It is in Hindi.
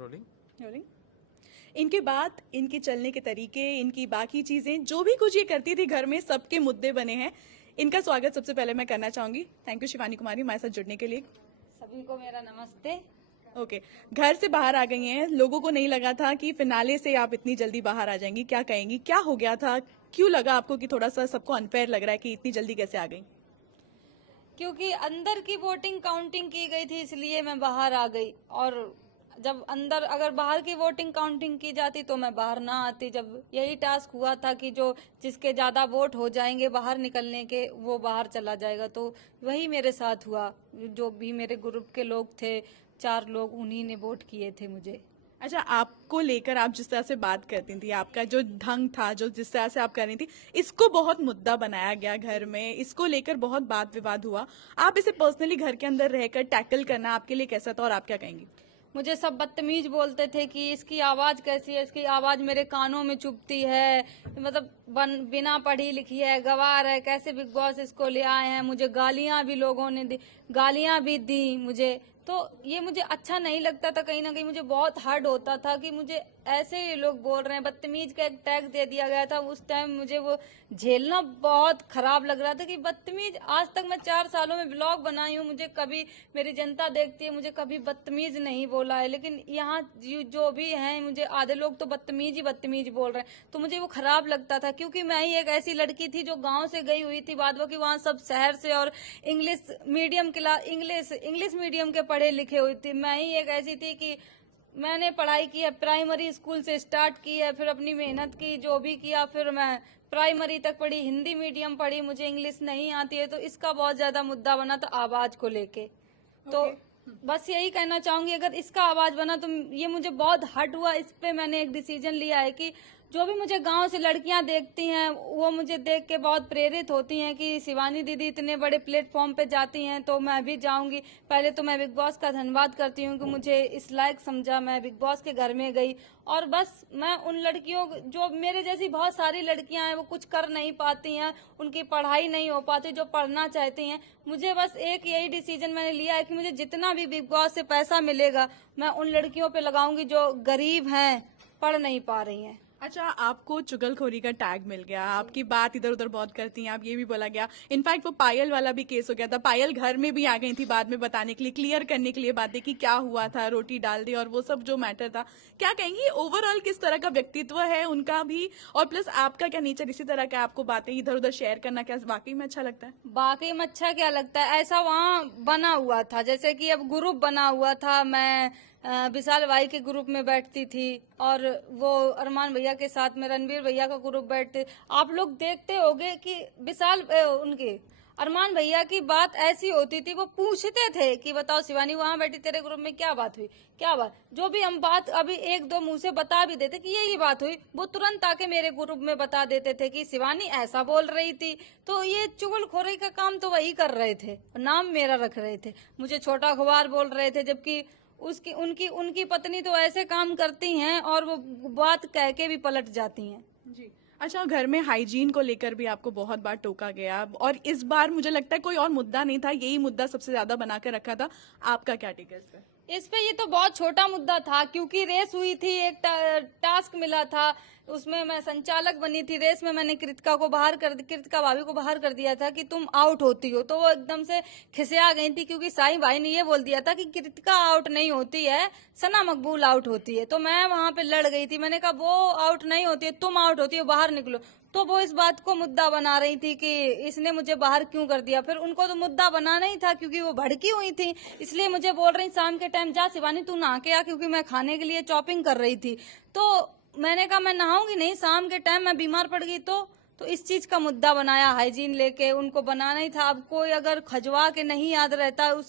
रोलिंग। रोलिंग। इनके बात, इनके चलने के तरीके, इनकी बाकी चीजें, जो भी कुछ ये करती थी घर में, सबके मुद्दे बने हैं। इनका स्वागत सबसे पहले मैं करना चाहूंगी। थैंक यू शिवानी कुमारी हमारे साथ जुड़ने के लिए। सभी को मेरा नमस्ते। ओके, घर से बाहर आ गई हैं। लोगों को नहीं लगा था कि फिनाले से आप इतनी जल्दी बाहर आ जाएंगी। क्या कहेंगी, क्या हो गया था? क्यों लगा आपको कि थोड़ा सा सबको अनफेयर लग रहा है कि इतनी जल्दी कैसे आ गई? क्योंकि अंदर की वोटिंग काउंटिंग की गई थी, इसलिए मैं बाहर आ गई। और जब अंदर अगर बाहर की वोटिंग काउंटिंग की जाती तो मैं बाहर ना आती। जब यही टास्क हुआ था कि जो जिसके ज्यादा वोट हो जाएंगे बाहर निकलने के, वो बाहर चला जाएगा, तो वही मेरे साथ हुआ। जो भी मेरे ग्रुप के लोग थे, 4 लोग, उन्हीं ने वोट किए थे मुझे। अच्छा, आपको लेकर आप जिस तरह से बात करती थी, आपका जो ढंग था, जो जिस तरह से आप कर रही थी, इसको बहुत मुद्दा बनाया गया घर में। इसको लेकर बहुत वाद विवाद हुआ। आप इसे पर्सनली घर के अंदर रहकर टैकल करना आपके लिए कैसा था और आप क्या कहेंगी? मुझे सब बदतमीज बोलते थे कि इसकी आवाज कैसी है, इसकी आवाज मेरे कानों में चुभती है, मतलब बिना पढ़ी लिखी है, गवार है, कैसे बिग बॉस इसको ले आए हैं। मुझे गालियां भी लोगों ने दी, गालियां भी दी मुझे। तो ये मुझे अच्छा नहीं लगता था। कहीं ना कहीं मुझे बहुत हर्ट होता था कि मुझे ऐसे ये लोग बोल रहे हैं। बदतमीज का एक टैग दे दिया गया था उस टाइम। मुझे वो झेलना बहुत खराब लग रहा था कि बदतमीज। आज तक मैं 4 सालों में ब्लॉग बनाई हूँ, मुझे कभी, मेरी जनता देखती है, मुझे कभी बदतमीज नहीं बोला है। लेकिन यहाँ जो भी हैं, मुझे आधे लोग तो बदतमीज बोल रहे हैं। तो मुझे वो खराब लगता था, क्योंकि मैं ही एक ऐसी लड़की थी जो गाँव से गई हुई थी। बाद बाकी वहाँ सब शहर से और English medium class, English medium के पढ़े लिखे हुई थी। मैं ही एक ऐसी थी कि मैंने पढ़ाई की है, प्राइमरी स्कूल से स्टार्ट की है, फिर अपनी मेहनत की, जो भी किया, फिर मैं प्राइमरी तक पढ़ी, हिंदी मीडियम पढ़ी, मुझे इंग्लिश नहीं आती है। तो इसका बहुत ज्यादा मुद्दा बना था आवाज को लेके। तो बस यही कहना चाहूंगी, अगर इसका आवाज बना तो ये मुझे बहुत हर्ट हुआ। इस पे मैंने एक डिसीजन लिया है कि जो भी मुझे गांव से लड़कियां देखती हैं, वो मुझे देख के बहुत प्रेरित होती हैं कि शिवानी दीदी इतने बड़े प्लेटफॉर्म पे जाती हैं, तो मैं भी जाऊंगी। पहले तो मैं बिग बॉस का धन्यवाद करती हूँ कि मुझे इस लायक समझा। मैं बिग बॉस के घर में गई और बस मैं उन लड़कियों, जो मेरे जैसी बहुत सारी लड़कियां हैं, वो कुछ कर नहीं पाती हैं, उनकी पढ़ाई नहीं हो पाती, जो पढ़ना चाहती हैं, मुझे बस एक यही डिसीजन मैंने लिया है कि मुझे जितना भी बिग बॉस से पैसा मिलेगा मैं उन लड़कियों पे लगाऊंगी जो गरीब हैं, पढ़ नहीं पा रही हैं। अच्छा, आपको चुगलखोरी का टैग मिल गया, आपकी बात इधर उधर बहुत करती हैं आप, ये भी बोला गया। इनफैक्ट वो पायल वाला भी केस हो गया था। पायल घर में भी आ गई थी बाद में बताने के लिए, क्लियर करने के लिए बातें कि क्या हुआ था, रोटी डाल दी और वो सब जो मैटर था। क्या कहेंगी, ओवरऑल किस तरह का व्यक्तित्व है उनका भी, और प्लस आपका क्या नेचर? इसी तरह का आपको बातें इधर उधर शेयर करना क्या वाकई में अच्छा लगता है? बाकी में अच्छा क्या लगता है, ऐसा वहाँ बना हुआ था। जैसे कि अब ग्रुप बना हुआ था, मैं विशाल भाई के ग्रुप में बैठती थी और वो अरमान भैया के साथ में रणवीर भैया का ग्रुप बैठते। आप लोग देखते होंगे कि विशाल उनके अरमान भैया की बात ऐसी होती थी, वो पूछते थे कि बताओ शिवानी वहां बैठी तेरे ग्रुप में क्या बात हुई, क्या बात, जो भी हम बात अभी एक दो मुंह से बता भी देते कि यही बात हुई, वो तुरंत आके मेरे ग्रुप में बता देते थे कि शिवानी ऐसा बोल रही थी। तो ये चुगलखोरी का काम तो वही कर रहे थे, नाम मेरा रख रहे थे, मुझे छोटा अखबार बोल रहे थे, जबकि उसकी उनकी उनकी पत्नी तो ऐसे काम करती हैं और वो बात कह के भी पलट जाती हैं। जी। अच्छा, घर में हाइजीन को लेकर भी आपको बहुत बार टोका गया, और इस बार मुझे लगता है कोई और मुद्दा नहीं था, यही मुद्दा सबसे ज्यादा बना कर रखा था। आपका क्या टेक है इस पर? इस पे ये तो बहुत छोटा मुद्दा था, क्योंकि रेस हुई थी, एक टास्क मिला था, उसमें मैं संचालक बनी थी। रेस में मैंने कृतिका भाभी को बाहर कर दिया था कि तुम आउट होती हो। तो वो एकदम से खिसिया गई थी, क्योंकि साईं भाई ने ये बोल दिया था कि कृतिका आउट नहीं होती है, सना मकबूल आउट होती है। तो मैं वहां पे लड़ गई थी, मैंने कहा वो आउट नहीं होती है, तुम आउट होती हो, बाहर निकलो। तो वो इस बात को मुद्दा बना रही थी कि इसने मुझे बाहर क्यों कर दिया। फिर उनको तो मुद्दा बनाना ही था, क्योंकि वो भड़की हुई थी, इसलिए मुझे बोल रही शाम के टाइम जा शिवानी तू नहा के आ, क्योंकि मैं खाने के लिए चॉपिंग कर रही थी। तो मैंने कहा मैं नहाऊंगी नहीं, शाम के टाइम मैं बीमार पड़ गई। तो इस चीज का मुद्दा बनाया, हाइजीन लेके उनको बनाना ही था। अब कोई अगर खजवा के नहीं याद रहता,